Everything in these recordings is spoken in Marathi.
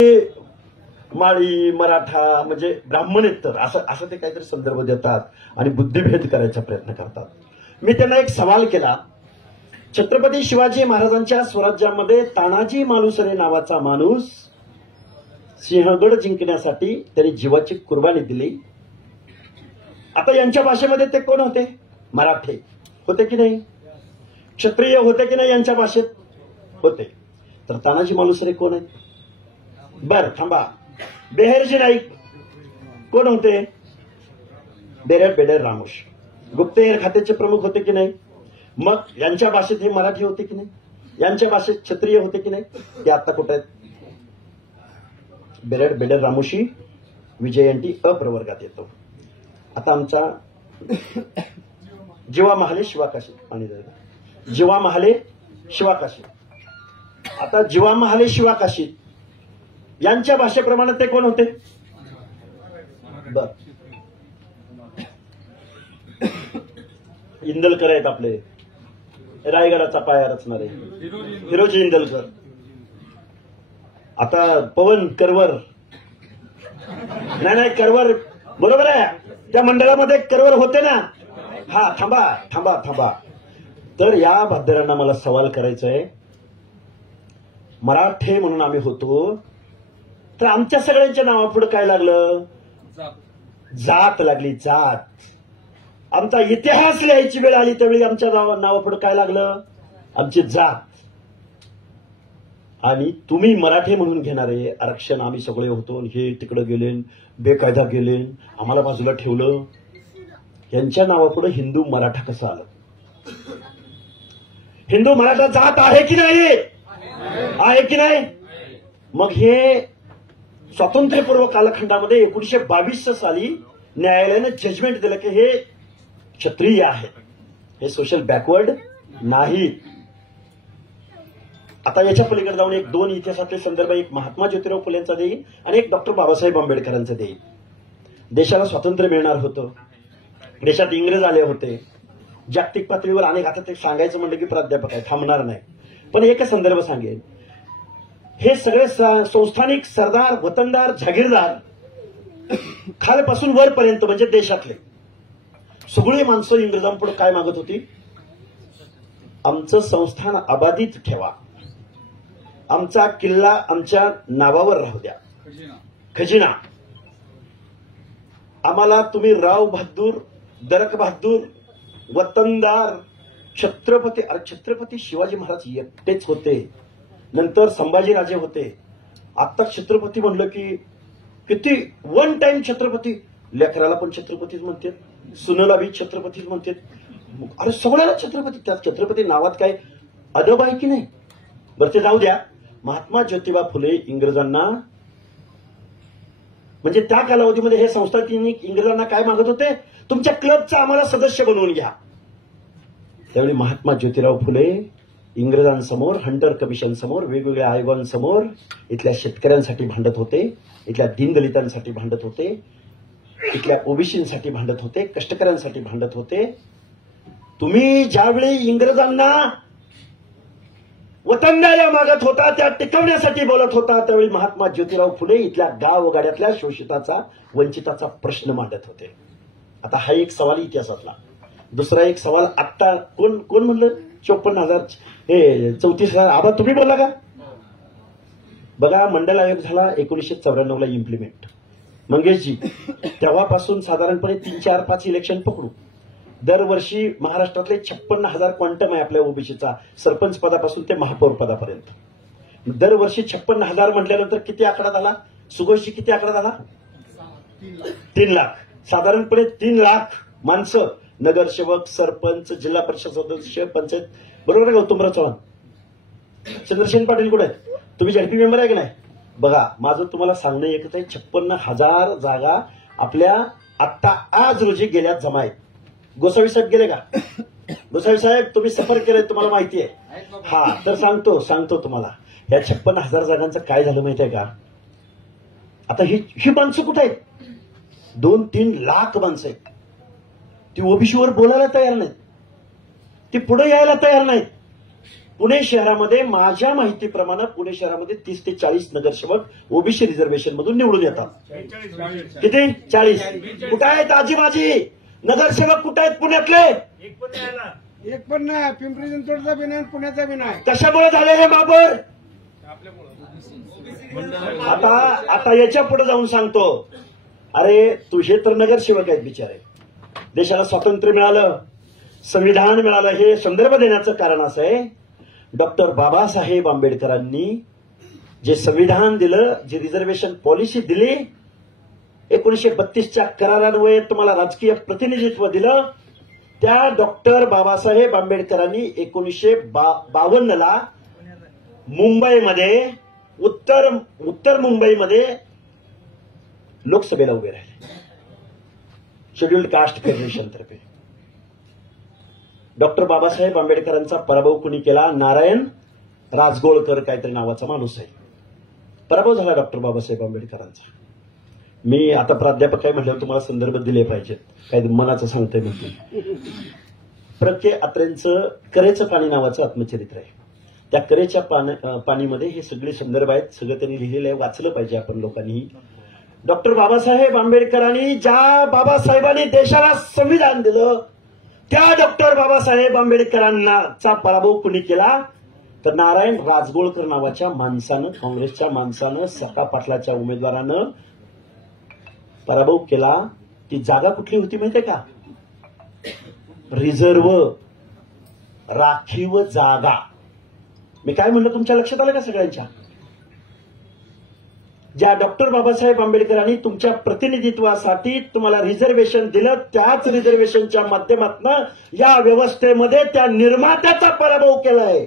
माळी मराठा म्हणजे ब्राह्मण आहेत तर असं ते काहीतरी संदर्भ देतात आणि बुद्धिभेद करायचा प्रयत्न करतात. मी त्यांना एक सवाल केला, छत्रपती शिवाजी महाराजांच्या स्वराज्यामध्ये तानाजी मालुसरे नावाचा माणूस सिंहगड जिंकण्यासाठी त्यांनी जीवाची कुर्बानी दिली. आता यांच्या भाषेमध्ये ते कोण होते? मराठे होते की नाही? क्षत्रिय होते की नाही? यांच्या भाषेत होते. तर तानाजी मालुसरे कोण आहेत? बर थांबा, बेहेरजी नाईक कोण होते? बेडेर रामोश गुप्तहेर खात्याचे प्रमुख होते की नाही? मग यांच्या भाषेत हे मराठी होते की नाही? यांच्या भाषेत क्षत्रिय होते की नाही? ते आता कुठे आहेत? बेडेर रामोशी विजयंती अप्रवर्गात येतो. आता आमचा जीवा महाले शिवाकाशी आणि जीवा महाले शिवाकाशी. आता जीवा महाले शिवाकाशी यांच्या भाषेप्रमाणे ते कोण होते? बर इंदलकर आहेत आपले, रायगडाचा पाया रचणारे हिरोजी इंदलकर. आता पवन करवर, नाही करवर बरोबर आहे, त्या मंडळामध्ये करवर होते ना. हा थांबा थांबा थांबा. तर या बहादरांना मला सवाल करायचा आहे, मराठे म्हणून आम्ही होतो तर आमच्या सगळ्यांच्या नावापुढे काय लागलं? जात लागली, जात. आमचा इतिहास लिहायची वेळ आली त्यावेळी आमच्या नावापुढे काय लागलं? आमची जात. आणि तुम्ही मराठे म्हणून घेणारे आरक्षण आम्ही सगळे होतो, हे तिकडे गेले, बेकायदा गेले, आम्हाला बाजूला ठेवलं. यांच्या नावापुढे हिंदू मराठा कसं आलं? हिंदू मराठा जात आहे की नाही? आहे की नाही? मग हे स्वातंत्र्यपूर्व कालखंडामध्ये 1922 साली न्यायालयाने जजमेंट दिलं की हे क्षत्रिय आहेत, हे सोशल बॅकवर्ड नाही. आता याच्या पलीकडे जाऊन एक दोन इतिहासातले संदर्भ, एक महात्मा ज्योतिराव फुलेंचा देईल आणि एक डॉक्टर बाबासाहेब आंबेडकरांचा देईल. देशाला स्वातंत्र्य मिळणार होतं, देशात इंग्रज आले होते, जागतिक पातळीवर अनेक, आता ते सांगायचं म्हणलं की प्राध्यापक आहे, थांबणार नाही, पण एकच संदर्भ सांगेल. हे सगळे संस्थानिक सरदार, वतनदार, जागीरदार खालपासून वरपर्यंत म्हणजे देशातले सगळी माणसं इंग्रजांपुढे काय मागत होती? आमचं संस्थान अबाधित ठेवा, आमचा किल्ला आमच्या नावावर राहू द्या, खजिना. आम्हाला तुम्ही राव बहादूर, दरक बहादूर, वतनदार, छत्रपती. अरे छत्रपती शिवाजी महाराज एकटेच होते, नंतर संभाजीराजे होते. आता छत्रपती म्हणलं की किती वन टाइम छत्रपती. लेकराला पण छत्रपतीच म्हणते, सुनेला बी छत्रपतीच म्हणते. अरे सगळ्याला छत्रपती. त्या छत्रपती नावात काय अदब आहे की नाही? बरं ते जाऊ द्या. महात्मा ज्योतिबा फुले इंग्रजांना, म्हणजे त्या कालावधीमध्ये हे संस्थानिक इंग्रजांना काय मागत होते? तुमच्या क्लबचा आम्हाला सदस्य बनवून घ्या. त्यावेळी महात्मा ज्योतिराव फुले इंग्रजांसमोर, हंटर कमिशन समोर, वेगवेगळ्या आयोगांसमोर इथल्या शेतकऱ्यांसाठी भांडत होते, इथल्या दीनदलितांसाठी भांडत होते, इथल्या ओबीसींसाठी भांडत होते, कष्टकऱ्यांसाठी भांडत होते. तुम्ही ज्यावेळी इंग्रजांना वतनदाऱ्या मागत होता, त्या टिकवण्यासाठी बोलत होता, त्यावेळी महात्मा ज्योतिराव फुले इथल्या गावगाड्यातल्या शोषिताचा, वंचिताचा प्रश्न मांडत होते. आता हा एक सवाल इतिहासातला. दुसरा एक सवाल आत्ता कोण म्हणलं? 54,000 हे 34,000. आबा तुम्ही बोलला का? बघा मंडल आयोग झाला 1994ला इम्प्लिमेंट, मंगेशजी. तेव्हापासून साधारणपणे 3, 4, 5 इलेक्शन पकडू. दरवर्षी महाराष्ट्रातले 56,000 क्वांटम आहे आपल्या ओबीसीचा, सरपंच पदापासून ते महापौर पदापर्यंत. दरवर्षी 56,000 म्हटल्यानंतर किती आकडा झाला? सुगोशी किती आकडा झाला? 3 लाख. साधारणपणे 3 लाख माणसं, नगरसेवक, सरपंच, जिल्हा परिषद सदस्य, पंचायत. बरोबर आहे गौतमराव चव्हाण? चंद्रशेन पाटील कुठे आहेत? तुम्ही झडपी मेंबर आहे की नाही? बघा माझं तुम्हाला सांगणं एकच आहे, 56,000 जागा आपल्या आत्ता आज रोजी गेल्यात जमा आहेत. गोसावी साहेब गेले का? गोसावी साहेब तुम्ही सफर केलंय, तुम्हाला माहिती आहे. हा तर सांगतो तुम्हाला, या 56,000 जागांचं काय झालं माहिती आहे का? आता ही माणसं कुठे आहेत? 2-3 लाख माणसं आहेत. ती ओबीसीवर बोलायला तयार नाहीत, ती पुढे यायला तयार नाहीत. पुणे शहरामध्ये माझ्या माहितीप्रमाणे पुणे शहरामध्ये 30 ते 40 नगरसेवक ओबीसी रिझर्वेशन मधून निवडून येतात. किती? 40. कुठे आहेत आजीबाजी नगरसेवक? कुठे आहेत पुण्यातले? एक पण नाही. पिंपरी चिंचवडचा बी नाही, पुण्याचा बी नाही. कशामुळे झाले हे बाबर? आता याच्या पुढे जाऊन सांगतो. अरे तुझे तर नगरसेवक आहेत बिचारे. देशाला स्वातंत्र्य मिळालं, संविधान मिळालं, हे संदर्भ देण्याचं कारण असं आहे, डॉक्टर बाबासाहेब आंबेडकरांनी जे संविधान दिलं, जी रिझर्वेशन पॉलिसी दिली, 1932च्या करारान्वये तुम्हाला राजकीय प्रतिनिधित्व दिलं, त्या डॉक्टर बाबासाहेब आंबेडकरांनी 1952ला मुंबईमध्ये उत्तर मुंबईमध्ये लोकसभेला उभे राहिले शेड्युल्ड कास्ट फेडरेशन तर्फे. डॉक्टर बाबासाहेब आंबेडकरांचा पराभव कुणी केला? नारायण राजगोळकर काहीतरी नावाचा माणूस आहे. पराभव झाला डॉक्टर बाबासाहेब आंबेडकरांचा. मी आता प्राध्यापक काय म्हटलं, तुम्हाला संदर्भ दिले पाहिजेत, काही मनाचं सांगतोय म्हणते. प्रके अत्रेंचं करेचं पाणी नावाचं आत्मचरित्र आहे. त्या करेच्या पाणीमध्ये हे सगळे संदर्भ आहेत, सगळं त्यांनी लिहिलेलं आहे, वाचलं पाहिजे आपण लोकांनी. डॉक्टर बाबासाहेब आंबेडकरांनी ज्या बाबासाहेबांनी देशाला संविधान दिलं, त्या डॉक्टर बाबासाहेब आंबेडकरांचा पराभव कुणी केला? तर नारायण राजगोळकर नावाच्या माणसानं, काँग्रेसच्या माणसानं, सखा पाटलाच्या उमेदवारानं पराभव केला. ती जागा कुठली होती माहितीये का? रिझर्व्ह, राखीव जागा. मी काय म्हणलं तुमच्या लक्षात आलं का सगळ्यांच्या? ज्या डॉक्टर बाबासाहेब आंबेडकरांनी तुमच्या प्रतिनिधित्वासाठी तुम्हाला रिझर्वेशन दिलं, त्याच रिझर्वेशनच्या माध्यमातून या व्यवस्थेमध्ये त्या निर्मात्याचा पराभव केलाय.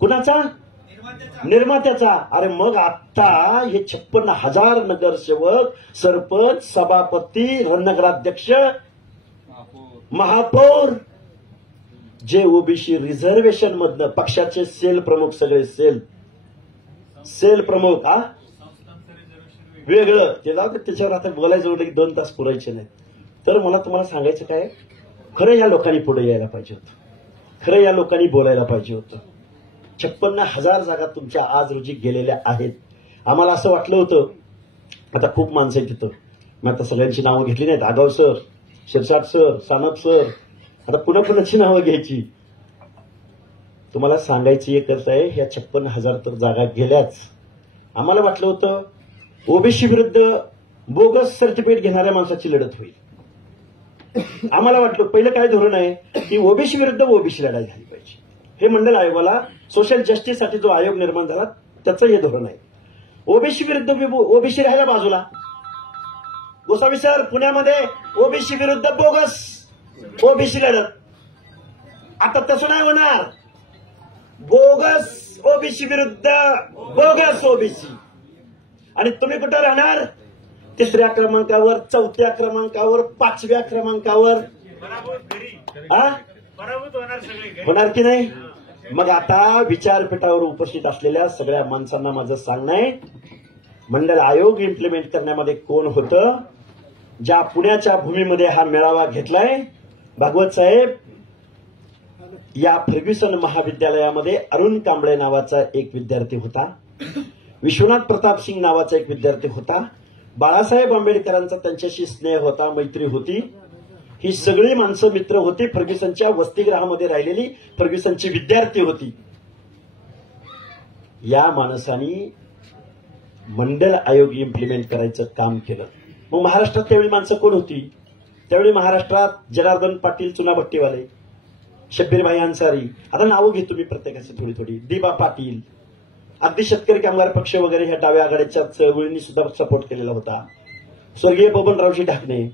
कुणाचा? निर्मात्याचा. अरे मग आता हे 56,000 नगरसेवक, सरपंच, सभापती, नगराध्यक्ष, महापौर, जे ओबीसी रिझर्वेशन मधनं, पक्षाचे सेल प्रमुख, सगळे सेल प्रमुख, वेगळं ते जाऊ, त्याच्यावर आता बोलायचं म्हटलं की 2 तास पुरायचे नाही. तर मला तुम्हाला सांगायचं काय, खरं या लोकांनी पुढे यायला पाहिजे होतं, खरं या लोकांनी बोलायला पाहिजे होतं. 56,000 जागा तुमच्या आज रोजी गेलेल्या आहेत. आम्हाला असं वाटलं होतं, आता खूप माणसं आहेत तिथं, मी आता सगळ्यांची नावं घेतली नाहीत, Agav sir, Shirsat sir, Sanap sir, आता पुन्हा नावं घ्यायची. तुम्हाला सांगायची एकच आहे, ह्या 56,000 तर जागा गेल्याच. आम्हाला वाटलं होतं ओबीसी विरुद्ध बोगस सर्टिफिकेट घेणाऱ्या माणसाची लढत होईल. आम्हाला वाटलं पहिलं काय धोरण आहे की ओबीसी विरुद्ध ओबीसी लढाई झाली पाहिजे. हे मंडल आयोगाला सोशल जस्टिससाठी जो आयोग निर्माण झाला त्याचं हे धोरण आहे. ओबीसी विरुद्ध ओबीसी राहिला बाजूला. गोसावी सर, पुण्यामध्ये ओबीसी विरुद्ध बोगस ओबीसी लढत. आता तसं नाही होणार. बोगस ओबीसी विरुद्ध बोगस ओबीसी. आणि तुम्ही कुठं राहणार? 3ऱ्या क्रमांकावर, 4थ्या क्रमांकावर, 5व्या क्रमांकावर. होणार की नाही? मग आता विचारपीठावर उपस्थित असलेल्या सगळ्या माणसांना माझं सांगणं आहे, मंडल आयोग इम्प्लिमेंट करण्यामध्ये कोण होतं? ज्या पुण्याच्या भूमीमध्ये हा मेळावा घेतलाय, भागवत साहेब, या फर्ग्युसन महाविद्यालयामध्ये अरुण कांबळे नावाचा एक विद्यार्थी होता, विश्वनाथ प्रताप सिंग नावाचा एक विद्यार्थी होता, बाळासाहेब आंबेडकरांचा त्यांच्याशी स्नेह होता, मैत्री होती. ही सगळी माणसं मित्र होती. फर्ग्युसनच्या वसतिगृहामध्ये राहिलेली फर्ग्युसनची विद्यार्थी होती. या माणसांनी मंडल आयोग इम्प्लिमेंट करायचं काम केलं. मग महाराष्ट्रात त्यावेळी माणसं कोण होती? त्यावेळी महाराष्ट्रात जनार्दन पाटील चुनाभट्टीवाले, शब्बीरभाई अन्सारी, आता नावं घेतो मी प्रत्येकाची थोडी थोडी, दिबा पाटील, अगदी शेतकरी कामगार पक्ष वगैरे ह्या डाव्या आघाडीच्या चळवळींनी सुद्धा सपोर्ट केलेला होता, स्वर्गीय बबनरावजी ढाकणे.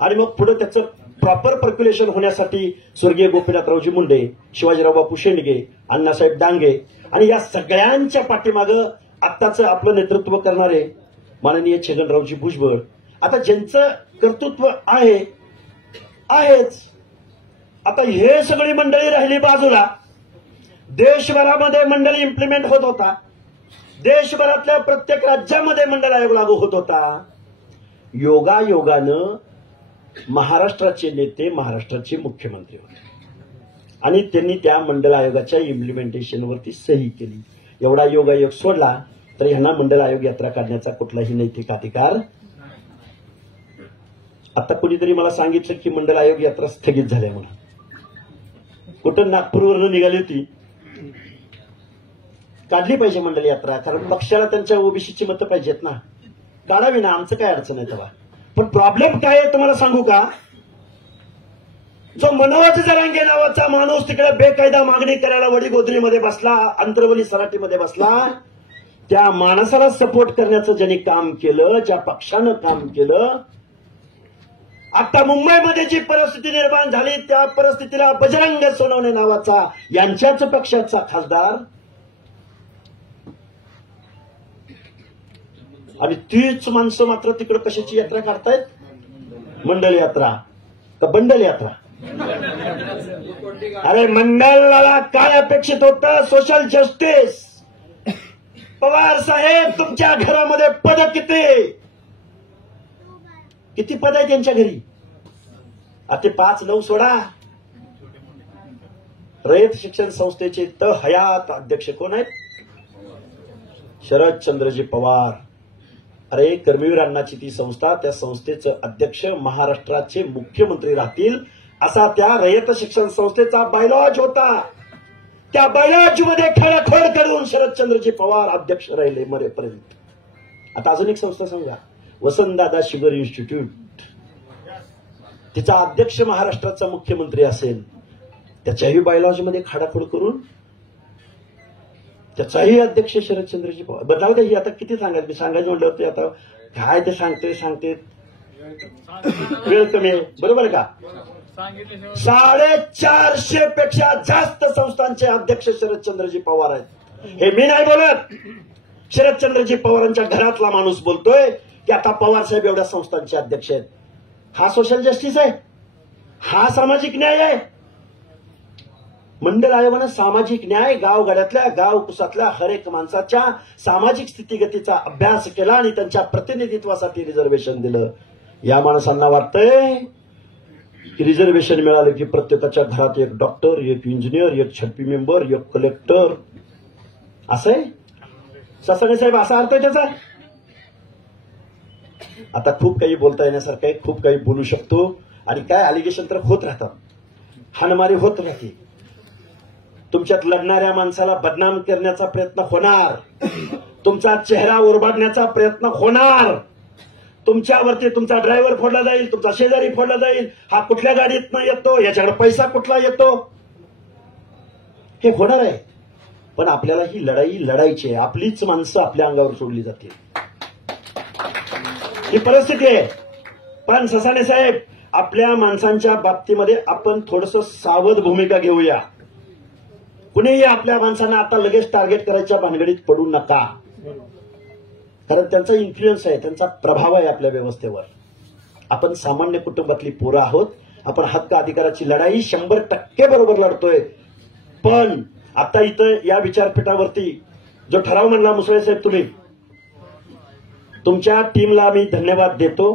आणि मग पुढे त्याचं प्रॉपर पर्क्युलेशन होण्यासाठी स्वर्गीय गोपीनाथरावजी मुंडे, शिवाजीराव बापू शेंडगे, अण्णासाहेब डांगे, आणि या सगळ्यांच्या पाठीमागं आत्ताचं आपलं नेतृत्व करणारे माननीय छगनरावजी भुजबळ. आता ज्यांचं कर्तृत्व आहेच. आता हे सगळी मंडळी राहिली बाजूला. देशभरामध्ये मंडळ इम्प्लिमेंट होत होता. देशभरातल्या प्रत्येक राज्यामध्ये मंडळ आयोग लागू होत होता. योगायोगानं महाराष्ट्राचे नेते महाराष्ट्राचे मुख्यमंत्री होते. आणि त्यांनी त्या मंडळ आयोगाच्या इम्प्लिमेंटेशनवरती सही केली. एवढा योगायोग सोडला तर ह्यांना मंडळ आयोग यात्रा काढण्याचा कुठलाही नैतिक अधिकार. आता कुणीतरी मला सांगितलं की मंडळ आयोग यात्रा स्थगित झाल्या म्हणून. कुठं नागपूरवरून निघाली होती. काढली पाहिजे मंडळ यात्रा, कारण पक्षाला त्यांच्या ओबीसीची मतं पाहिजेत ना. काढावी ना, आमचं काय अडचण आहे तेव्हा. पण प्रॉब्लेम काय आहे तुम्हाला सांगू का? जो मनोज जरांगे नावाचा माणूस तिकडे बेकायदा मागणी करायला वडीगोद्रीमध्ये बसला, अंतरवली सराटीमध्ये बसला, त्या माणसाला सपोर्ट करण्याचं ज्यांनी काम केलं, ज्या पक्षानं काम केलं, आता मुंबईमध्ये जी परिस्थिती निर्माण झाली त्या परिस्थितीला बजरंग सोनवणे नावाचा यांच्याच पक्षाचा खासदार, आणि तीच माणसं मात्र तिकडे कशाची यात्रा काढतायत? मंडळ यात्रा का बंडल यात्रा? अरे मंडळाला काय अपेक्षित होतं? Social justice. पवार साहेब, तुमच्या घरामध्ये पद किती पद आहे त्यांच्या घरी? आता 5-9 सोडा. रयत शिक्षण संस्थेचे हयात अध्यक्ष कोण आहेत? शरदचंद्रजी पवार. अरे कर्मवीर अण्णाची ती संस्था, त्या संस्थेचे अध्यक्ष महाराष्ट्राचे मुख्यमंत्री राहतील असा त्या रयत शिक्षण संस्थेचा बायलॉज होता. त्या बायलॉज मध्ये खडखड करून शरदचंद्रजी पवार अध्यक्ष राहिले मरेपर्यंत. आता अजून एक संस्था सांगा, वसंतदादा शुगर इन्स्टिट्यूट. तिचा अध्यक्ष महाराष्ट्राचा मुख्यमंत्री असेल, त्याच्याही बायलॉज मध्ये खाडाखोड करून त्याचाही अध्यक्ष शरदचंद्रजी पवार. बदलाव ही आता किती सांगायचं? मी सांगायचं म्हणलं होते, आता काय ते सांगते वेळ कमी आहे. बरोबर का? 450 पेक्षा जास्त संस्थांचे अध्यक्ष शरदचंद्रजी पवार आहेत. हे मी नाही बोलत, शरदचंद्रजी पवारांच्या घरातला माणूस बोलतोय की आता पवार साहेब एवढ्या संस्थांचे अध्यक्ष आहेत. हा सोशल जस्टिस आहे? हा सामाजिक न्याय आहे? मंडळ आयोगानं सामाजिक न्याय, गावगाड्यातल्या गावकुसातल्या हर एक माणसाच्या सामाजिक स्थितीगतीचा अभ्यास केला आणि त्यांच्या प्रतिनिधित्वासाठी रिझर्वेशन दिलं. या माणसांना वाटतंय की रिझर्वेशन मिळालं की प्रत्येकाच्या घरात एक डॉक्टर, एक इंजिनियर, एक छडपी मेंबर, एक कलेक्टर. असं आहे ससाणे साहेब? असा अर्थ आहे त्याचा? आता खूप काही बोलता येण्यासारखं आहे, खूप काही बोलू शकतो, आणि काय अलिगेशन तर होत राहतात, हाणमारी होत राहते. तुमच्यात लढणाऱ्या माणसाला बदनाम करण्याचा प्रयत्न होणार, तुमचा चेहरा उरबाडण्याचा प्रयत्न होणार, तुमच्यावरती तुमचा ड्रायव्हर फोडला जाईल, तुमचा शेजारी फोडला जाईल, हा कुठल्या गाडीतनं येतो, याच्याकडे पैसा कुठला येतो, हे होणार आहे. पण आपल्याला ही लढाई लढायची आहे. आपलीच माणसं आपल्या अंगावर सोडली जातील, ही परिस्थिती आहे. पण ससाणे साहेब, आपल्या माणसांच्या बाबतीमध्ये आपण थोडंसं सावध भूमिका घेऊया. कुणीही आपल्या माणसांना आता लगेच टार्गेट करायच्या भानगडीत पडू नका, कारण त्यांचा इन्फ्लुएन्स आहे, त्यांचा प्रभाव आहे आपल्या व्यवस्थेवर. आपण सामान्य कुटुंबातली पोरं आहोत. आपण हक्क अधिकाराची लढाई 100% बरोबर लढतोय. पण आता इथं या विचारपीठावरती जो ठराव म्हणला मुसळे साहेब, तुम्ही तुमच्या टीमला मी धन्यवाद देतो.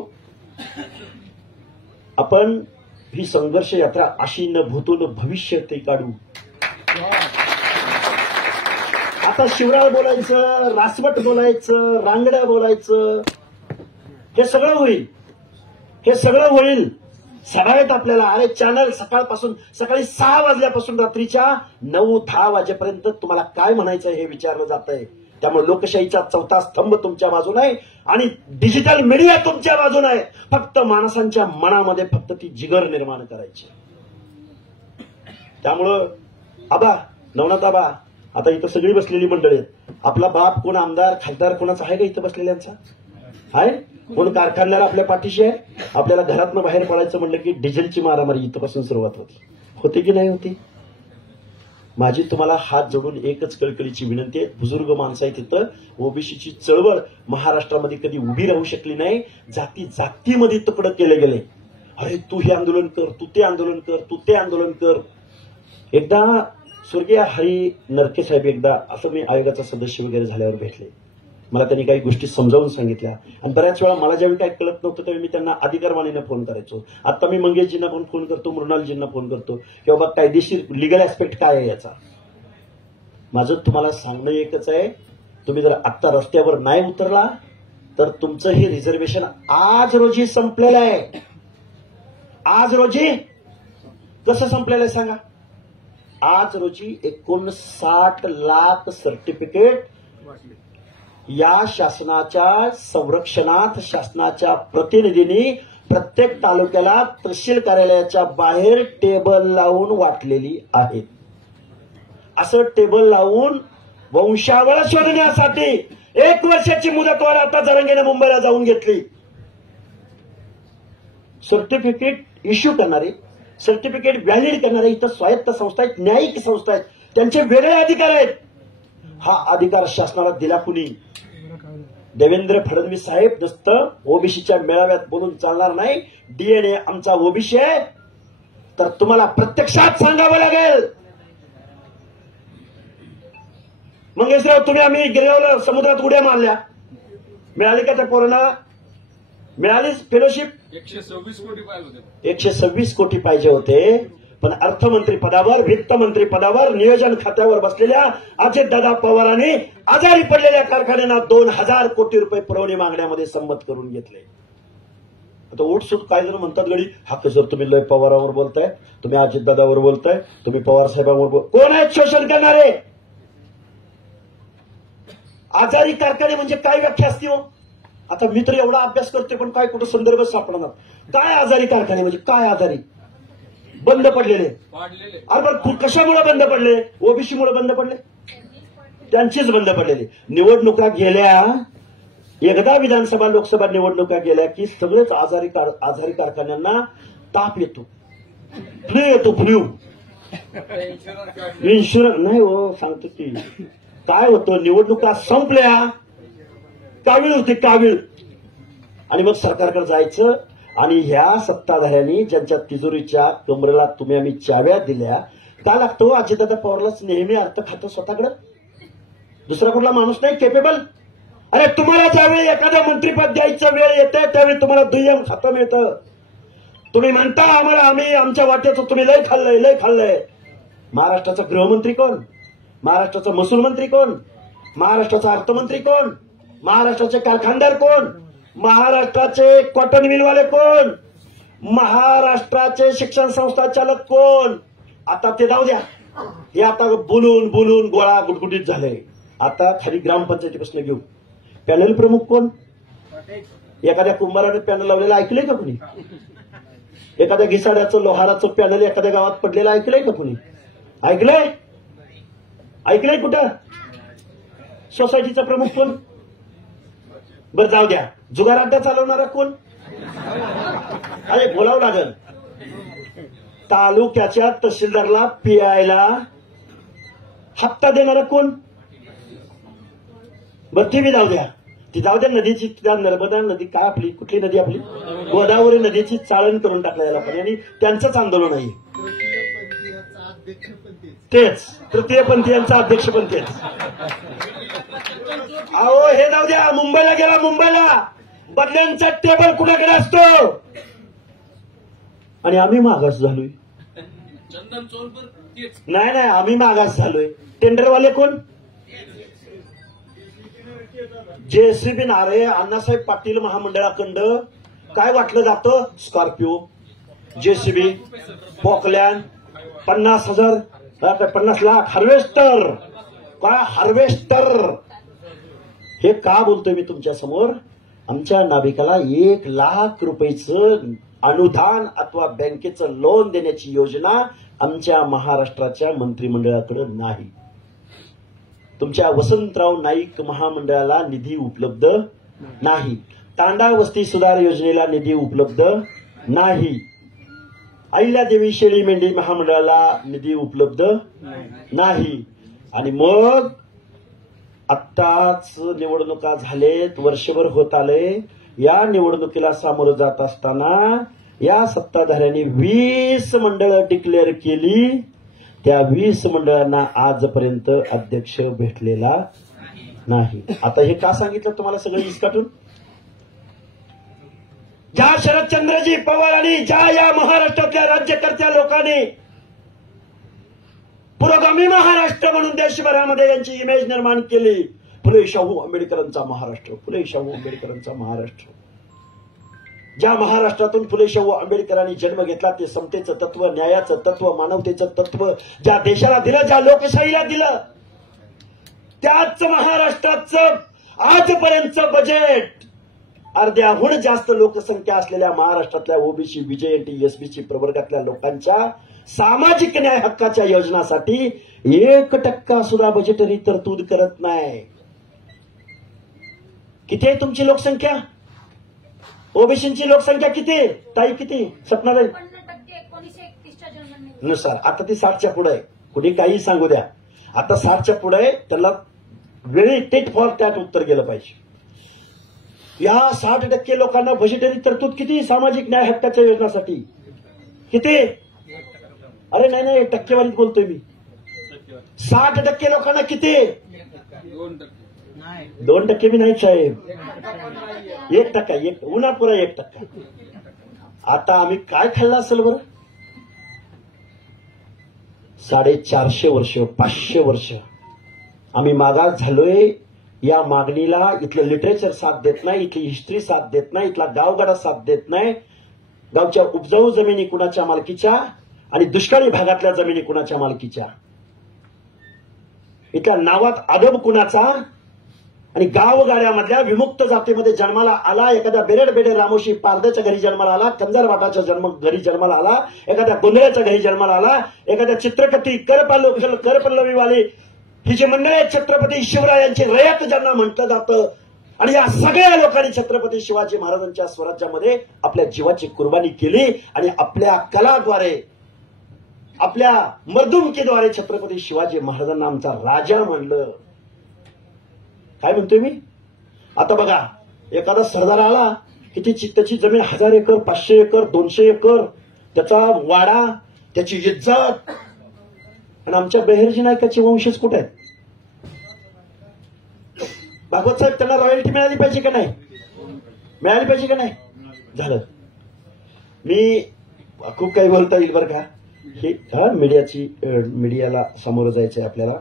आपण ही संघर्ष यात्रा अशी न भूतून भविष्य ते काढू. आता शिवराळ बोलायचं, रासवट बोलायचं, रांगड्या बोलायचं, हे सगळं होईल, हे सगळं होईल. सरायत आपल्याला अरे चॅनल सकाळपासून, सकाळी 6 वाजल्यापासून रात्रीच्या 9-10 वाजेपर्यंत तुम्हाला काय म्हणायचं हे विचारलं जात आहे. त्यामुळे लोकशाहीचा 4था स्तंभ तुमच्या बाजूने आहे आणि डिजिटल मीडिया तुमच्या बाजूने आहे. फक्त माणसांच्या मनामध्ये फक्त ती जिगर निर्माण करायची. त्यामुळं आबा, नवनाथ आबा, आता इथं सगळी बसलेली मंडळी आहेत. आपला बाप कोण आमदार खासदार कोणाचा आहे का इथं बसलेल्यांचा? आहे कोण कारखानदार आपल्या पाठीशी आहे? आपल्याला घरातनं बाहेर पडायचं म्हणलं की डिझेलची मारामारी इथपासून सुरुवात होती की नाही होती? माझी तुम्हाला हात जोडून एकच कळकळीची विनंती आहे. बुजुर्ग माणसं आहेत तिथं. ओबीसीची चळवळ महाराष्ट्रामध्ये कधी उभी राहू शकली नाही. जाती जातीमध्ये तुकडं केले गेले. अरे तू हे आंदोलन कर, तू ते आंदोलन कर, तू ते आंदोलन कर. एकदा स्वर्गीय हरी नरके साहेब, एकदा असं मी आयोगाचा सदस्य वगैरे झाल्यावर भेटले. मला त्यांनी काही गोष्टी समजावून सांगितल्या आणि बऱ्याच वेळा मला ज्यावेळी काही कळत नव्हतं त्यावेळी मी त्यांना अधिकारवाणीनं फोन करायचो. आता मी मंगेशजींना पण फोन करतो, मृणालजींना फोन करतो की बाबा कायदेशीर लीगल ऍस्पेक्ट काय आहे याचा. माझं तुम्हाला सांगणं एकच आहे, तुम्ही जर आत्ता रस्त्यावर नाही उतरला तर तुमचं हे रिझर्वेशन आज रोजी संपलेलं आहे. आज रोजी कसं संपलेलं आहे सांगा. आज रोजी 59 लाख सर्टिफिकेट या शासनाच्या संरक्षणात शासनाच्या प्रतिनिधींनी प्रत्येक तालुक्याला तहसील कार्यालयाच्या बाहेर टेबल लावून वाटलेली आहेत. असं टेबल लावून वंशावळ शोधण्यासाठी 1 वर्षाची मुदतवाढ आता जरांगेने मुंबईला जाऊन घेतली. सर्टिफिकेट इश्यू करणारे, सर्टिफिकेट व्हॅलिड करणारे इथं स्वायत्त संस्था आहेत, न्यायिक संस्था आहेत, त्यांचे वेगळे अधिकार आहेत. हा अधिकार शासनाला दिला कुणी? देवेंद्र फडणवीस साहेब. नुसतं ओबीसीच्या मेळाव्यात बोलून चालणार नाही. डीएनए आमचा ओबीसी आहे तर तुम्हाला प्रत्यक्षात सांगावं लागेल. मंगेशराव तुम्ही आम्ही गिरगावला समुद्रात उड्या मारल्या, मिळाली का त्या पोरांना? मिळालीच फेलोशिप. 126 कोटी पाहिजे होते. 126 कोटी पाहिजे होते. पण अर्थमंत्री पदावर, वित्तमंत्री पदावर, नियोजन खात्यावर बसलेल्या अजितदादा पवारांनी आजारी पडलेल्या कारखान्यांना 2000 कोटी रुपये पुरवणी मागण्यामध्ये संमत करून घेतले. आता उठसूट काही जण म्हणतात गडी हक्क सर तुम्ही लय पवारावर बोलताय, तुम्ही अजितदादावर बोलताय, तुम्ही पवार साहेबांवर बोलताय. कोण आहेत शोषण करणारे? आजारी कारखाने म्हणजे काय व्याख्या असते हो? आता मी तर एवढा अभ्यास करते पण काय कुठं संदर्भ सापडणार. काय आजारी कारखाने म्हणजे काय? आजारी बंद पडलेले. अरे बरं कशामुळे बंद पडले? ओबीसीमुळे बंद पडले, त्यांचीच बंद पडलेली. निवडणुका गेल्या, एकदा विधानसभा लोकसभा निवडणुका गेल्या की सगळेच आजारी कारखान्यांना ताप येतो, फ्लू येतो. फ्लू इन्शुरन्स नाही हो, सांगतो की काय होतं. निवडणुका संपल्या, कावीळ होती कावीळ, आणि मग सरकारकडे जायचं आणि ह्या सत्ताधाऱ्यांनी ज्यांच्या तिजोरीच्या कमरेला तुम्ही आम्ही चाव्या दिल्या का लागतो? अजितदादा पवारलाच नेहमी अर्थ खातं स्वतःकडे, दुसरा कुठला माणूस नाही केपेबल. अरे तुम्हाला ज्यावेळी एखादं मंत्रीपद द्यायचं वेळ येते त्यावेळी तुम्हाला दुय्यम खातं मिळतं. तुम्ही म्हणता आम्हाला आम्ही आमच्या वाट्याचं तुम्ही लय खाल्लंय लय खाल्लंय. महाराष्ट्राचा गृहमंत्री कोण? महाराष्ट्राचा महसूल मंत्री कोण? महाराष्ट्राचा अर्थमंत्री कोण? महाराष्ट्राचे कारखानदार कोण? महाराष्ट्राचे कॉटन मिलवाले कोण? महाराष्ट्राचे शिक्षण संस्था चालक कोण? आता ते जाऊ द्या, हे आता बोलून बोलून गोळा गुटगुटीत झाले. आता खाली ग्रामपंचायतीपासून घेऊ. पॅनल प्रमुख कोण? एखाद्या कुंभाराने पॅनल लावलेलं ऐकलंय का कुणी? एखाद्या घिसाड्याचं लोहाराचं पॅनल एखाद्या गावात पडलेलं ऐकलंय का कुणी? ऐकलंय? ऐकलंय कुठं? सोसायटीचा प्रमुख कोण? बरं जाऊ द्या, जुगार अड्डा चालवणारा कोण? अरे बोलावं लागल. तालुक्याच्या तहसीलदारला पीआयला हप्ता देणारा कोण? बरं ती बी जाऊ द्या, ती जाऊ द्या. नदीची नर्मदा नदी काय आपली कुठली नदी आपली गोदावरी नदीची चाळण करून टाकल्या पण, आणि त्यांचंच आंदोलन आहे. तेच तृतीयपंथीयांचा अध्यक्ष पण तेच. अहो हे जाऊ द्या, मुंबईला गेला, मुंबईला बदल्यांचा टेबल कुणाकडे असतो आणि आम्ही मागास झालोय. नाही नाही, आम्ही मागास झालोय. टेंडरवाले कोण? जेसीबी नारे अण्णासाहेब पाटील महामंडळाखंड काय वाटलं जातं? Scorpio, JCB, Poclain, 50,000 50 lakh harvester. काय हार्वेस्टर? हे का बोलतोय मी तुमच्या समोर? आमच्या नाभिकाला 1 लाख रुपयाचं अनुदान अथवा बँकेचं लोन देण्याची योजना आमच्या महाराष्ट्राच्या मंत्रिमंडळाकडे नाही. तुमच्या वसंतराव नाईक महामंडळाला निधी उपलब्ध नाही. तांडा वस्ती सुधार योजनेला निधी उपलब्ध नाही. अहिल्यादेवी शेळी मेंढी महामंडळाला निधी उपलब्ध नाही. आणि मग आत्ताच निवडणुका झालेत, वर्षभर होत आले. या निवडणुकीला सामोरं जात असताना या सत्ताधाऱ्यांनी 20 मंडळं डिक्लेअर केली. त्या 20 मंडळांना आजपर्यंत अध्यक्ष भेटलेला नाही. आता हे का सांगितलं तुम्हाला सगळं इसकाटून? ज्या शरदचंद्रजी पवार आणि ज्या या महाराष्ट्रातल्या राज्यकर्त्या लोकांनी पुरोगामी महाराष्ट्र म्हणून देशभरामध्ये यांची इमेज निर्माण केली, फुले शाहू आंबेडकरांचा महाराष्ट्र, फुले शाहू आंबेडकरांचा महाराष्ट्र. ज्या महाराष्ट्रातून फुले शाहू आंबेडकरांनी जन्म घेतला, ते समतेचं तत्व, न्यायाचं तत्व, मानवतेचं तत्व ज्या देशाला दिलं, ज्या लोकशाहीला दिलं, त्याच महाराष्ट्राचं आजपर्यंतचं बजेट अर्ध्याहून जास्त लोकसंख्या असलेल्या महाराष्ट्रातल्या ओबीसी, बीजेएनटी, एसबीसी प्रवर्गातल्या लोकांच्या सामाजिक न्याय हक्काच्या योजनासाठी 1% सुद्धा बजेटरी तरतूद करत नाही. किती आहे तुमची लोकसंख्या? ओबीसीची लोकसंख्या किती ताई? किती सपनाबाई? 1931 नुसार आता ती 60च्या पुढे आहे. कुणी काही सांगू द्या, आता 60च्या पुढे आहे. त्याला वेळी टेट फॉर टॅट उत्तर गेलं पाहिजे. या 60% लोकांना बजेटरी तरतूद किती सामाजिक न्याय हक्काच्या योजनासाठी? किती? अरे नाही, टक्केवारीत बोलतोय मी. 60% लोकांना किती? 2% मी नाही साहेब, 1%. उन्हापुरा 1%. आता आम्ही काय खाल्लं असेल बरं? 450 वर्ष, 500 वर्ष आम्ही मागास झालोय. या मागणीला इथलं लिटरेचर साथ देत नाही, इथली हिस्ट्री साथ देत नाही, इथला गावगाडा साथ देत नाही. गावच्या उपजाऊ जमिनी कुणाच्या मालकीच्या आणि दुष्काळी भागातल्या जमिनी कुणाच्या मालकीच्या? इथल्या नावात अदब कुणाचा? आणि गावगाड्यामधल्या विमुक्त जातीमध्ये जन्माला आला, एखाद्या बेरड रामोशी पारद्याच्या घरी जन्माला आला, कंजारवाटाच्या घरी जन्माला आला, एखाद्या गोंधळ्याच्या घरी जन्माला आला, एखाद्या चित्रकथी करपल्लवीवाले ही जी मंडळी आहेत, छत्रपती शिवरायांची रयत ज्यांना म्हटलं जातं, आणि या सगळ्या लोकांनी छत्रपती शिवाजी महाराजांच्या स्वराज्यामध्ये आपल्या जीवाची कुर्बानी केली आणि आपल्या कलाद्वारे, आपल्या मर्दुमकीद्वारे छत्रपती शिवाजी महाराजांना आमचा राजा म्हणलं. काय म्हणतोय मी? आता बघा, एखादा सरदार आला की त्याची जमीन 1000 एकर, 500 एकर, 200 एकर, त्याचा वाडा, त्याची इज्जत. आणि आमच्या बेहरजी नायकाचे वंशज कुठे आहेत? भागवत साहेब, त्यांना रॉयल्टी मिळाली पाहिजे का नाही? मिळाली पाहिजे का नाही? झालं. मी खूप काही बोलता येईल बरं का. हे मीडियाला सामोरं जायचंय आपल्याला.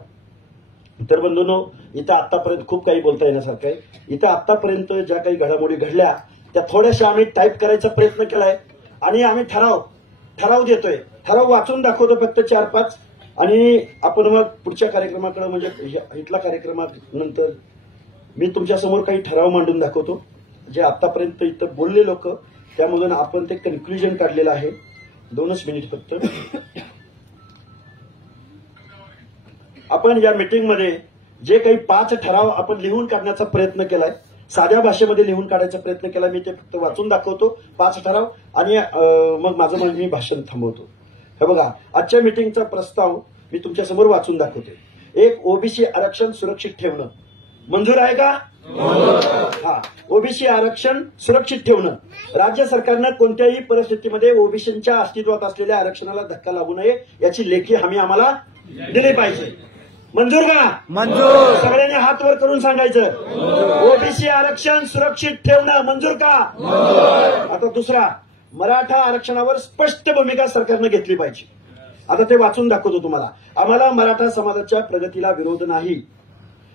तर बंधूंनो, इथं आतापर्यंत खूप काही बोलता येण्यासारखं आहे. इथं आतापर्यंत ज्या काही घडामोडी घडल्या त्या थोड्याशा आम्ही टाईप करायचा प्रयत्न केलाय आणि आम्ही ठराव देतोय. ठराव वाचून दाखवतो फक्त 4-5, आणि आपण मग पुढच्या कार्यक्रमाकडे, म्हणजे इथल्या कार्यक्रमानंतर मी तुमच्या समोर काही ठराव मांडून दाखवतो जे आतापर्यंत इथं बोलले लोक, त्यामधून आपण ते कन्क्लुजन काढलेलं आहे. 2 मिनिट फक्त. आपण या मीटिंगमध्ये जे काही 5 ठराव आपण लिहून काढण्याचा प्रयत्न केलाय, साध्या भाषेमध्ये लिहून काढायचा प्रयत्न केला. मी ते फक्त वाचून दाखवतो 5 ठराव, आणि मग माझं मी भाषण थांबवतो. हे बघा, आजच्या मीटिंगचा प्रस्ताव मी तुमच्या समोर वाचून दाखवते. 1. ओबीसी आरक्षण सुरक्षित ठेवणं. मंजूर आहे का? हा. ओबीसी आरक्षण सुरक्षित ठेवणं. राज्य सरकारनं कोणत्याही परिस्थितीमध्ये ओबीसींच्या अस्तित्वात असलेल्या आरक्षणाला धक्का लागू नये याची लेखी हमी आम्हाला दिली पाहिजे. मंजूर का? मंजूर. सगळ्यांनी हात वर करून सांगायचं, ओबीसी आरक्षण सुरक्षित ठेवणं मंजूर का? आता दुसरा, मराठा आरक्षणावर स्पष्ट भूमिका सरकारनं घेतली पाहिजे. आता ते वाचून दाखवतो तुम्हाला. आम्हाला मराठा समाजाच्या प्रगतीला विरोध नाही,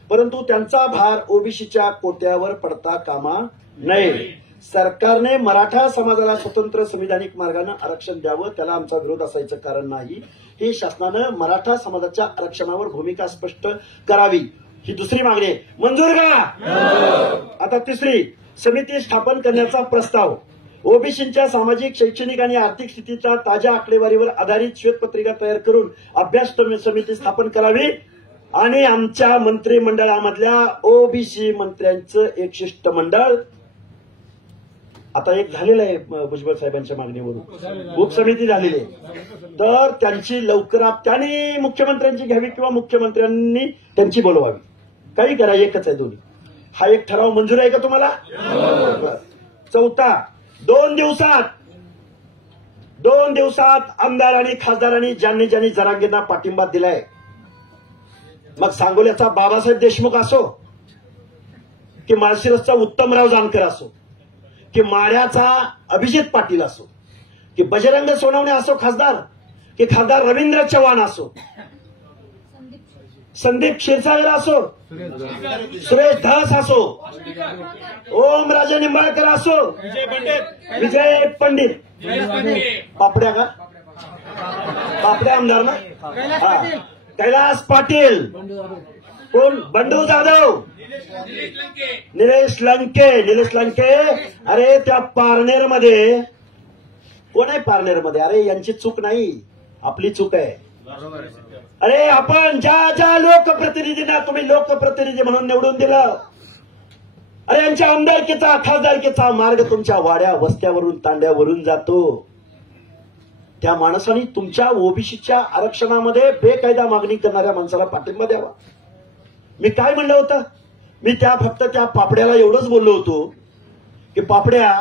परंतु त्यांचा भार ओबीसीच्या कोट्यावर पडता कामा नये. सरकारने मराठा समाजाला स्वतंत्र संविधानिक मार्गाने आरक्षण द्यावं, त्याला आमचा विरोध असायचं कारण नाही. हे शासनानं मराठा समाजाच्या आरक्षणावर भूमिका स्पष्ट करावी, ही दुसरी मागणी आहे. मंजूर का? आता तिसरी, समिती स्थापन करण्याचा प्रस्ताव. ओबीसींच्या सामाजिक, शैक्षणिक आणि आर्थिक स्थितीच्या ताज्या आकडेवारीवर आधारित श्वेतपत्रिका तयार करून अभ्यास समिती स्थापन करावी, आणि आमच्या मंत्रिमंडळामधल्या ओबीसी मंत्र्यांचं एक शिष्टमंडळ, आता एक झालेलं आहे भुजबळ साहेबांच्या मागणीवरून, उपसमिती झालेली आहे, तर त्यांची लवकरात त्यांनी मुख्यमंत्र्यांची घ्यावी किंवा मुख्यमंत्र्यांनी त्यांची बोलवावी. काही करा, एकच आहे दोन्ही. हा एक ठराव मंजूर आहे का तुम्हाला? चौथा, 2 दिवसात आमदार आणि खासदारांनी ज्यांनी जरांगेंना पाठिंबा दिलाय, मग सांगोल्याचा बाबासाहेब देशमुख असो, की माळशिरसचा उत्तमराव जानकर असो, की माढ्याचा अभिजित पाटील असो, की बजरंग सोनवणे असो खासदार, की खासदार रवींद्र चव्हाण असो, संदीप क्षीरसागर असो, सुरेश धस असो, ओमराजे निंबाळकर असो, विजय पंडित, पापड्या का पापड्या आमदार ना, हा, कैलास पाटील, कोण बंडू जाधव, निलेश लंके. अरे त्या पारनेरमध्ये कोण आहे? पारनेरमध्ये अरे यांची चूक नाही, आपली चूक आहे. अरे आपण ज्या लोकप्रतिनिधींना तुम्ही लोकप्रतिनिधी म्हणून निवडून दिलं, अरे यांच्या आमदारकीचा खासदारकीचा मार्ग तुमच्या वाड्या वस्त्यावरून तांड्यावरून जातो. त्या माणसाने तुमच्या ओबीसीच्या आरक्षणामध्ये बेकायदा मागणी करणाऱ्या माणसाला पाठिंबा द्यावा. मी काय म्हणलं होतं? मी फक्त त्या पापड्याला एवढंच बोललो होतो की पापड्या,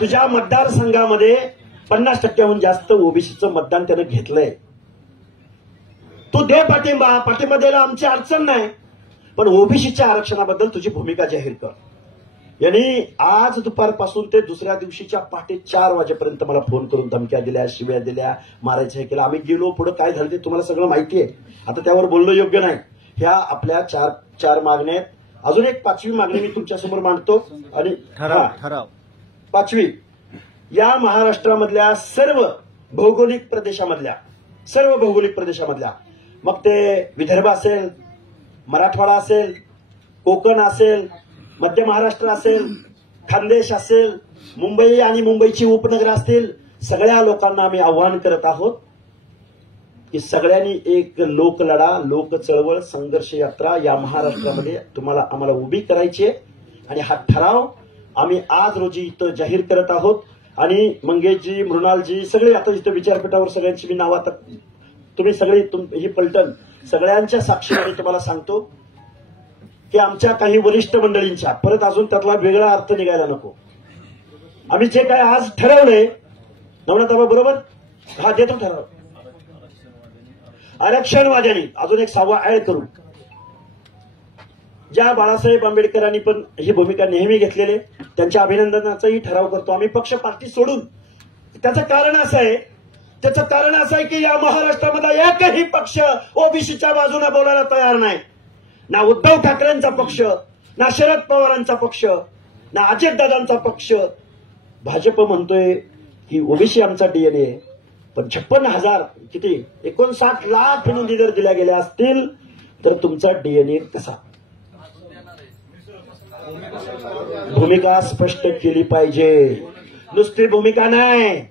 तुझ्या मतदारसंघामध्ये 50% जास्त ओबीसीचं मतदान त्यानं घेतलंय. तू दे पाठिंबा द्यायला आमची अडचण नाही, पण ओबीसीच्या आरक्षणाबद्दल तुझी भूमिका जाहीर कर. यांनी आज दुपारपासून ते दुसऱ्या दिवशीच्या पहाटे 4 वाजेपर्यंत मला फोन करून धमक्या दिल्या, शिव्या दिल्या, मारायचं हे केलं. आम्ही गेलो, पुढे काय झालं ते तुम्हाला सगळं माहिती आहे. आता त्यावर बोलणं योग्य नाही. ह्या आपल्या चार मागण्या आहेत. अजून एक 5वी मागणी मी तुमच्यासमोर मांडतो. आणि ठराव 5वी, या महाराष्ट्रामधल्या सर्व भौगोलिक प्रदेशामधल्या मग ते विदर्भ असेल, मराठवाडा असेल, कोकण असेल, मध्य महाराष्ट्र असेल, खानदेश असेल, मुंबई आणि मुंबईची उपनगरं असतील, सगळ्या लोकांना आम्ही आव्हान करत आहोत की सगळ्यांनी एक लोकलढा, लोक चळवळ, संघर्ष यात्रा या महाराष्ट्रामध्ये आम्हाला उभी करायची आहे. आणि हा ठराव आम्ही आज रोजी इथं जाहीर करत आहोत. आणि मंगेशजी, मृणालजी सगळे आता इथं विचारपीठावर सगळ्यांची मी नाव, आता तुम्ही सगळी ही पलटण सगळ्यांच्या साक्षीने तुम्हाला सांगतो की आमच्या काही वरिष्ठ मंडळींच्या, परत अजून त्यातला वेगळा अर्थ निघायला नको, आम्ही जे काय आज ठरवलंय, नवनाथाबा बरोबर, हा देतो ठराव. आरक्षणवाद्यांनी अजून एक 6वा ऍड करू. ज्या बाळासाहेब आंबेडकरांनी पण ही भूमिका नेहमी घेतलेली, त्यांच्या अभिनंदनाचाही ठराव करतो आम्ही पक्ष पार्टी सोडून. त्याचं कारण असं आहे की या महाराष्ट्रामध्ये एकही पक्ष ओबीसीच्या बाजूने बोलायला तयार नाही. ना उद्धव ठाकरेंचा पक्ष, ना शरद पवारांचा पक्ष, ना अजितदादांचा पक्ष. भाजप म्हणतोय की ओबीसी आमचा डीएनए, पण 56,000 किती 59 लाख नोंदी जर दिल्या गेल्या असतील तर तुमचा डीएनए कसा? भूमिका स्पष्ट केली पाहिजे. नुसती भूमिका नाही,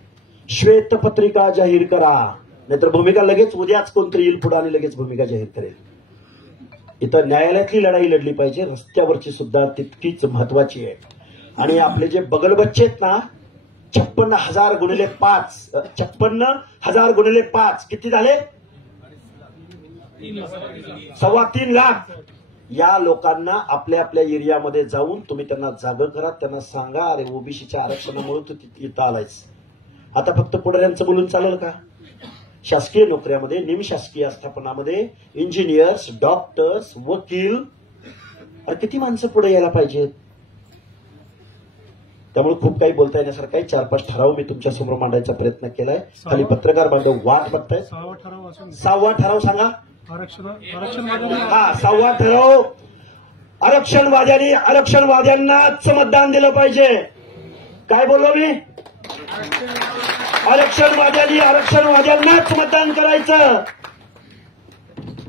श्वेतपत्रिका जाहीर करा. नाहीतर भूमिका लगेच उद्याच कोणतरी येईल पुढे आणि लगेच भूमिका जाहीर करेल. इथं न्यायालयातली लढाई लढली पाहिजे, रस्त्यावरची सुद्धा तितकीच महत्वाची आहे. आणि आपले जे बगलबच्चे आहेत ना, 56,000 गुणिले 5, 56,000 गुणिले 5 किती झाले? 3.25 लाख. या लोकांना आपल्या आपल्या एरियामध्ये जाऊन तुम्ही त्यांना जागं करा, त्यांना सांगा, अरे ओबीसीच्या आरक्षणामुळे तू इथं आलायस. आता फक्त पुढाऱ्यांचं बोलून चालेल का? शासकीय नोकऱ्यामध्ये, निमशासकीय आस्थापनामध्ये इंजिनियर्स, डॉक्टर्स, वकील, अरे किती माणसं पुढे यायला पाहिजेत. त्यामुळे खूप काही बोलता येण्यासारखं आहे. 4-5 ठराव मी तुमच्या समोर मांडायचा प्रयत्न केलाय. खाली पत्रकार बांधव वाट बघताय. 6वा ठराव सांगा. हा 6वा ठराव, आरक्षणवाद्यांनाच मतदान दिलं पाहिजे. काय बोललो मी? आरक्षणवाद्यांनाच मतदान करायचं.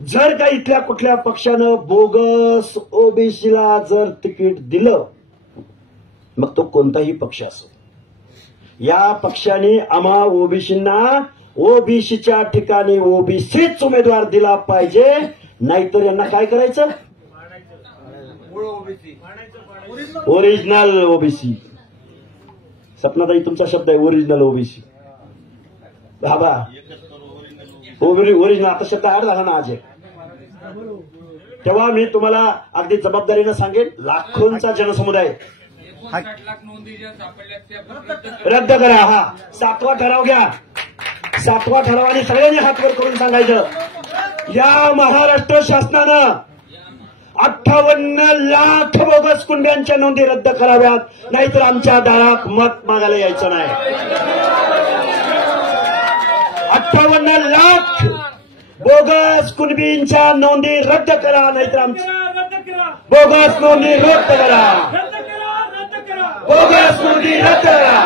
जर का इथल्या कुठल्या पक्षानं बोगस ओबीसीला जर तिकीट दिलं, मग तो कोणताही पक्ष असो, या पक्षाने आम्हा ओबीसींना ओबीसीच्या ठिकाणी ओबीसीच उमेदवार दिला पाहिजे. नाहीतर यांना काय करायचं? Original OBC. सपनाताई तुमचा शब्द आहे, ओरिजिनल ओबीसी. बाबा ओरिजिनल आता शब्द ऍड झाला ना आज. तेव्हा मी तुम्हाला अगदी जबाबदारीनं सांगेन, लाखोंचा जनसमुदाय रद्द करा. हा 7वा ठराव घ्या. 7वा ठराव आणि सगळ्यांनी हातवर करून सांगायचं, या महाराष्ट्र शासनानं 58 लाख बोगस कुणब्यांच्या नोंदी रद्द कराव्यात, नाहीतर आमच्या दारात मत मागायला यायचं नाही. 58 लाख बोगस कुणबींच्या नोंदी रद्द करा, नाहीतर आमच्या बोगस नोंदी रद्द करा, बोगस नोंदी रद्द करा.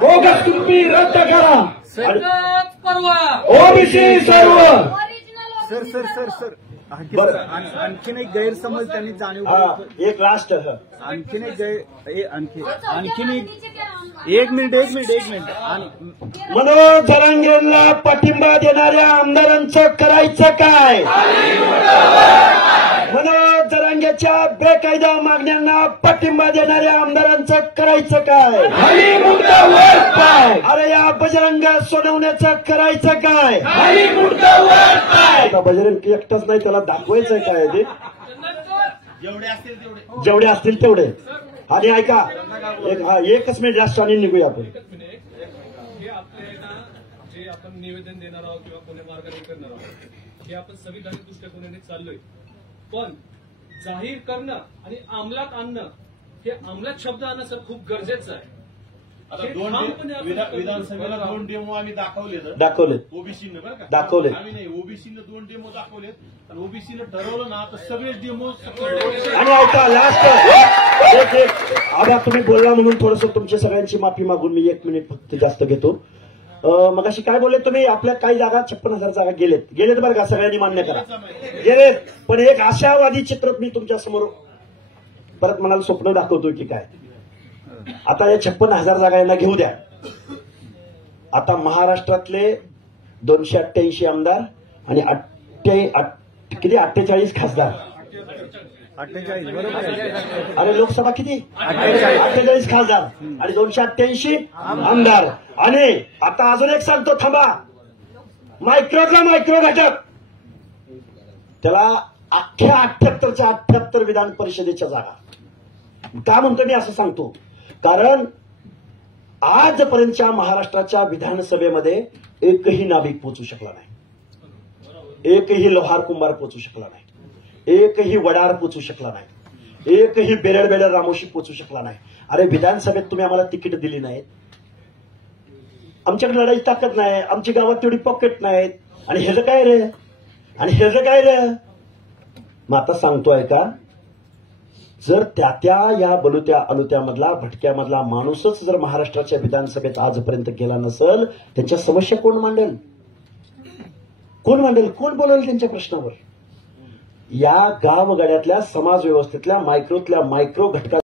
बोगस कुणबी रद्द करा. ओबीसी सर्व. सर सर सर सर बरं. आणखीन एक गैरसमज त्यांनी जाणीव एक लास्ट आणखीन आणखीन एक मिनिट मनोज जरांगेला पाठिंबा देणाऱ्या आमदारांचं करायचं काय? मनोज जरांगेच्या बेकायदा मागण्यांना पाठिंबा देणाऱ्या आमदारांचं करायचं काय? अरे या बजरंग सोडवण्याचं करायचं काय? आता बजरंग एकटाच नाही, त्याला दाखवायचंय काय ते? जेवढे असतील तेवढे. आणि ऐका, एकच मिनिट लास्ट आणि निघूया आपण. हे आपले ना जे आपण निवेदन देणार आहोत किंवा कोणी मार्गदर्शन करणार आहोत, हे आपण संविधानिक दृष्टिकोनाने चाललोय. पण जाहीर करणं आणि अंमलात आणणं, हे अंमलात शब्द आणणं सर खूप गरजेचं आहे. आता विधानसभेला 2 डेमो आम्ही दाखवले ओबीसीनं बरं का, दाखवले. आम्ही नाही, ओबीसीनं 2 डेमो दाखवलेत. आणि ओबीसीनं ठरवलं ना तर सगळे डेमो. आणि ऐका लास्ट आता तुम्ही बोलला म्हणून थोडंसं तुमच्या सगळ्यांची माफी मागून मी 1 मिनिट फक्त जास्त घेतो. मगाशी काय बोलले तुम्ही? आपल्या काही जागा 56,000 जागा गेलेत बरं का, सगळ्यांनी मान्य करा गेलेत. पण एक आशावादी चित्र मी तुमच्या समोर परत म्हणाल स्वप्न दाखवतोय की काय. आता या 56,000 जागा यांना घेऊ द्या. आता महाराष्ट्रातले 288 आमदार आणि 48 खासदार. 48 बरोबर आहे. अरे लोकसभा किती? 48 खासदार आणि 288 आमदार. आणि आता अजून एक सांगतो, थांबा. मायक्रोतला मायक्रो घटक, त्याला अख्ख्या 78च्या 78 विधान परिषदेच्या जागा. का म्हणतो मी असं सांगतो? कारण आजपर्यंतच्या महाराष्ट्राच्या विधानसभेमध्ये एकही नाभिक पोचू शकला नाही, एकही लोहार कुंभार पोचू शकला नाही, एकही वडार पोचू शकला नाही, एकही बेरड रामोशी पोचू शकला नाही. अरे विधानसभेत तुम्ही आम्हाला तिकीट दिली नाहीत, आमच्याकडे लढाई ताकद नाही, आमची गावात तेवढी पॉकेट नाहीत. आणि ह्याचं काय रे? आणि ह्याचं काय रे? मग आता सांगतोय का, जर त्या या बलुत्या अलुत्यामधला भटक्यामधला माणूसच जर महाराष्ट्राच्या विधानसभेत आजपर्यंत गेला नसेल, त्यांच्या समस्या कोण मांडेल? कोण बोलेल त्यांच्या प्रश्नावर? या गावगाड्यातल्या समाज व्यवस्थेतल्या मायक्रोतल्या मायक्रो घटका